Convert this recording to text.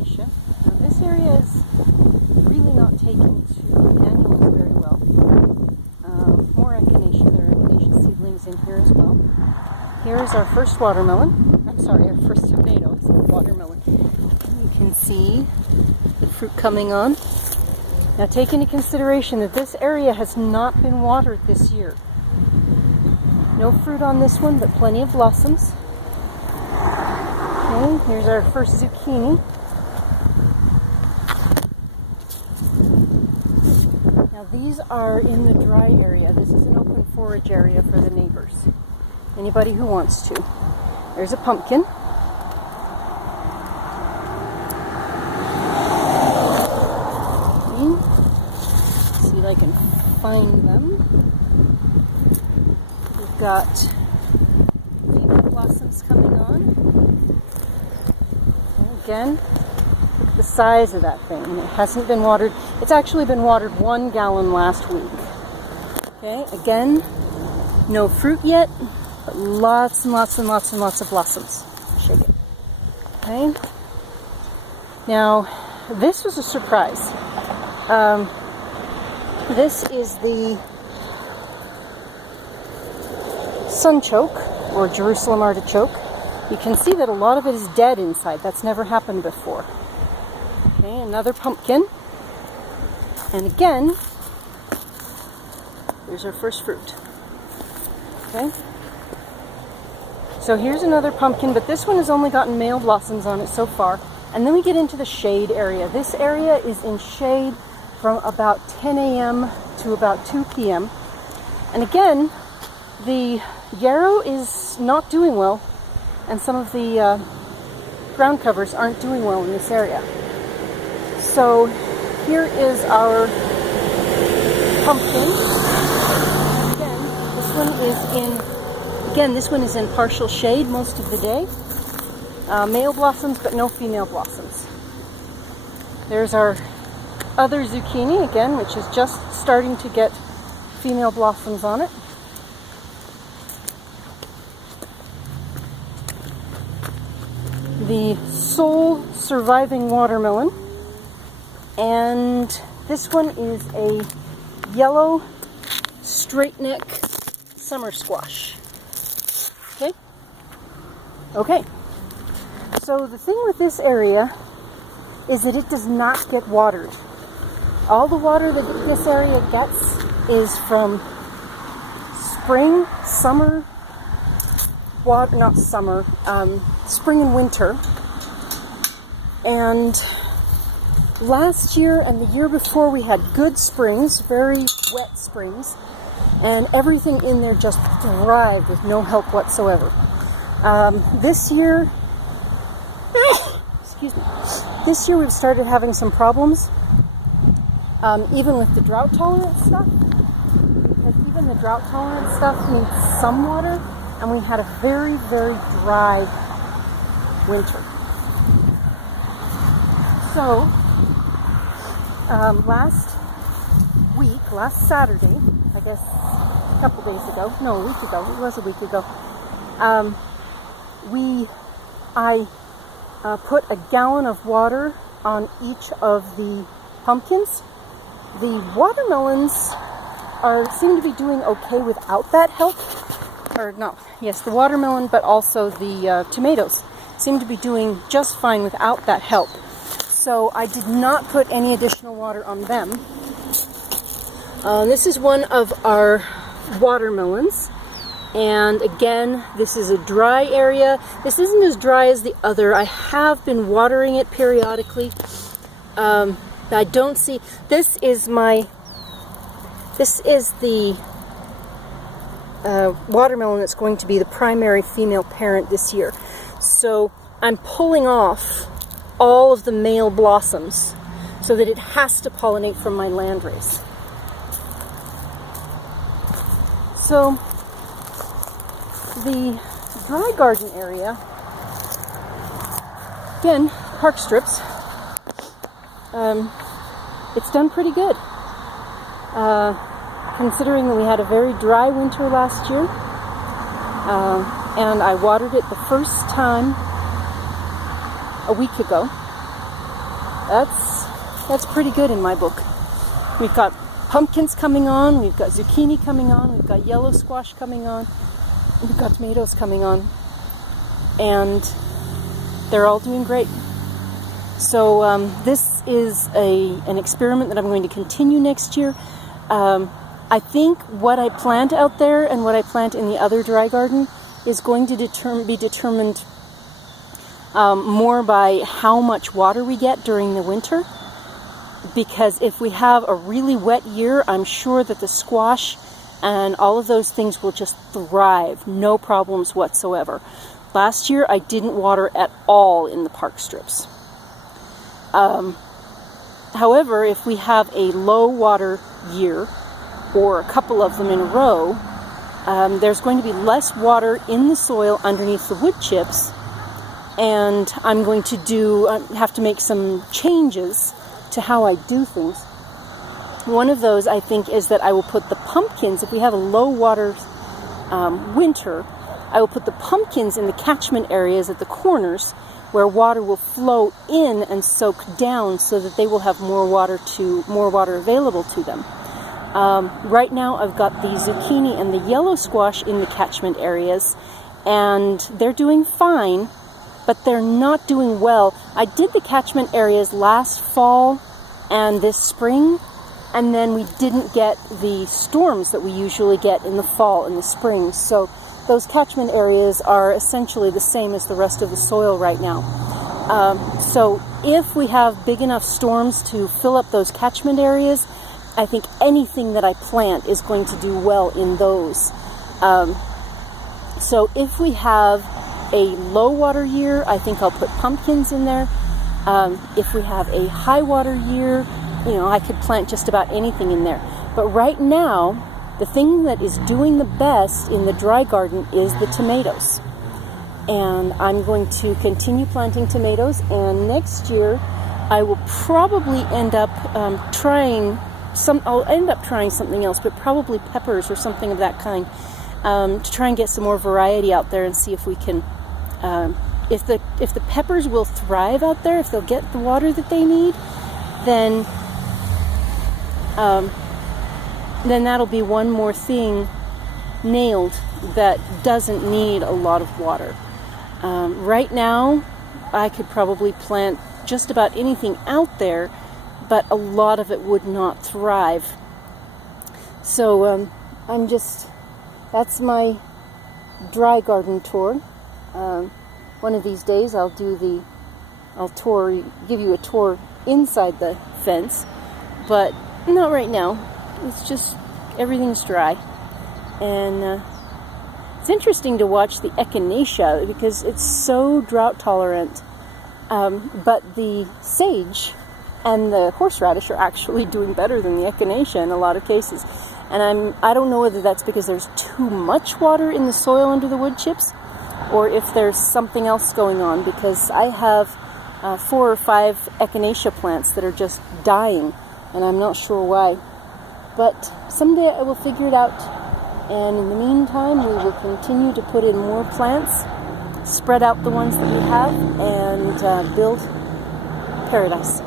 echinacea. Now, this area is really not taken to annuals very well. More echinacea. There are echinacea seedlings in here as well. Here is our first watermelon. I'm sorry, our first tomato. It's a watermelon. You can see the fruit coming on. Now take into consideration that this area has not been watered this year. No fruit on this one, but plenty of blossoms. Okay, here's our first zucchini. Now these are in the dry area. This is an open forage area for the neighbors. Anybody who wants to. There's a pumpkin. Okay. See if I can find them. We've got female blossoms coming on. Okay, again, look at the size of that thing. It hasn't been watered. It's actually been watered 1 gallon last week. Okay, again, no fruit yet, but lots and lots and lots and lots of blossoms. Show you. Okay. Now, this was a surprise. This is the sunchoke, or Jerusalem artichoke. You can see that a lot of it is dead inside. That's never happened before. Okay, another pumpkin. And again, there's our first fruit. Okay. So here's another pumpkin, but this one has only gotten male blossoms on it so far. And then we get into the shade area. This area is in shade from about 10 a.m. to about 2 p.m. And again, the yarrow is not doing well, and some of the ground covers aren't doing well in this area. So here is our pumpkin. Again, this one is in partial shade most of the day. Male blossoms, but no female blossoms. There's our other zucchini, again, which is just starting to get female blossoms on it. The sole surviving watermelon. And this one is a yellow straight neck summer squash. Okay? Okay. So the thing with this area is that it does not get watered. All the water that this area gets is from spring, summer, spring and winter. And last year and the year before we had good springs, very wet springs, and everything in there just thrived with no help whatsoever. This year, this year we've started having some problems, even with the drought tolerant stuff, because even the drought tolerant stuff needs some water, and we had a very, very dry winter. So, last Saturday, I guess a couple days ago, no, a week ago, it was a week ago, I put a gallon of water on each of the pumpkins. The watermelons seem to be doing okay without that help. Or no, yes, the watermelon, but also the tomatoes seem to be doing just fine without that help. So I did not put any additional water on them. This is one of our watermelons. And again, this is a dry area. This isn't as dry as the other. I have been watering it periodically. I don't see, this is the watermelon that's going to be the primary female parent this year. So I'm pulling off all of the male blossoms so that it has to pollinate from my landrace. So the dry garden area, again, park strips, it's done pretty good. Considering that we had a very dry winter last year, and I watered it the first time a week ago, that's pretty good in my book. We've got pumpkins coming on, we've got zucchini coming on, we've got yellow squash coming on, we've got tomatoes coming on, and they're all doing great. So this is an experiment that I'm going to continue next year. I think what I plant out there and what I plant in the other dry garden is going to be determined more by how much water we get during the winter. Because if we have a really wet year, I'm sure that the squash and all of those things will just thrive, no problems whatsoever. Last year, I didn't water at all in the park strips. However, if we have a low water year, or a couple of them in a row, there's going to be less water in the soil underneath the wood chips, and I'm going to have to make some changes to how I do things. One of those, I think, is that I will put the pumpkins, if we have a low water winter, I will put the pumpkins in the catchment areas at the corners where water will flow in and soak down so that they will have more water available to them. Right now I've got the zucchini and the yellow squash in the catchment areas, and they're doing fine, but they're not doing well. I did the catchment areas last fall and this spring, and then we didn't get the storms that we usually get in the fall and the spring. So those catchment areas are essentially the same as the rest of the soil right now. So if we have big enough storms to fill up those catchment areas, I think anything that I plant is going to do well in those. So if we have a low water year, I think I'll put pumpkins in there. If we have a high water year, I could plant just about anything in there. But right now, the thing that is doing the best in the dry garden is the tomatoes. And I'm going to continue planting tomatoes, and next year I will probably end up I'll end up trying something else, but probably peppers or something of that kind, to try and get some more variety out there and see if we can, if the peppers will thrive out there, if they'll get the water that they need, then that'll be one more thing nailed that doesn't need a lot of water. Right now, I could probably plant just about anything out there, but a lot of it would not thrive. So that's my dry garden tour. One of these days I'll give you a tour inside the fence, but not right now. It's just, everything's dry. And it's interesting to watch the echinacea because it's so drought tolerant. But the sage and the horseradish are actually doing better than the echinacea in a lot of cases. And I don't know whether that's because there's too much water in the soil under the wood chips, or if there's something else going on, because I have 4 or 5 echinacea plants that are just dying, and I'm not sure why. But someday I will figure it out, and in the meantime we will continue to put in more plants, spread out the ones that we have, and build paradise.